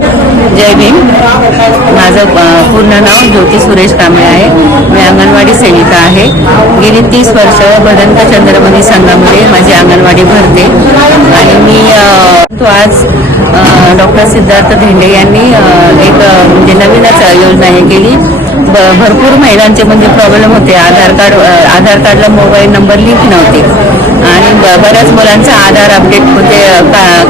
जय भीम। माझं पूर्ण नाव ज्योती सुरेश कांबळे आहे। मी अंगणवाडी सेविका आहे। गेली 30 वर्ष भदंत चंद्रमणी संघामध्ये माझी अंगणवाडी भरते आणि मी आज डॉक्टर सिद्धार्थ धेंडे यांनी एक म्हणजे नवीनच योजना हे केली। भरपूर महिलांचे म्हणजे प्रॉब्लेम होते। आधार कार्डला मोबाईल नंबर लिंक नव्हते आणि बऱ्याच मुलांचा आधार अपडेट म्हणजे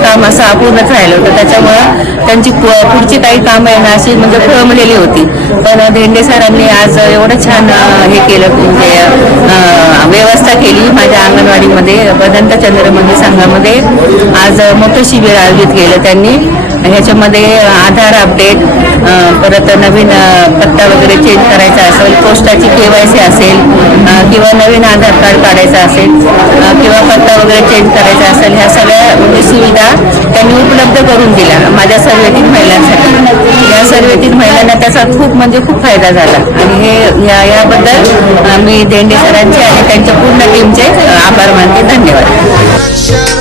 काम असं अपूर्णच राहिलं होतं। त्याच्यामुळं त्यांची पुढची काही कामं आहे ना अशी म्हणजे खोळंबलेली होती। पण धेंडे सरांनी आज एवढं छान हे केलं म्हणजे व्यवस्था केली। माझ्या अंगणवाडीमध्ये भदंत चंद्रमणी संघामध्ये आज मोठं शिबिर आयोजित केलं त्यांनी। ह्याच्यामध्ये आधार अपडेट, परत नवीन पत्ता वगैरे चेंज करायचा असेल, पोस्टाची KYC असेल किंवा नवीन आधार कार्ड काढायचं असेल किंवा पत्ता वगैरे चेंज करायचा असेल, ह्या सगळ्या म्हणजे सुविधा त्यांनी उपलब्ध करून दिल्या माझ्या सर्वेतील महिलांसाठी। या सर्वेतील महिलांना त्याचा खूप फायदा झाला आणि हे याबद्दल मी धेंडे सरांचे आणि त्यांच्या पूर्ण टीमचे आभार मानते। धन्यवाद।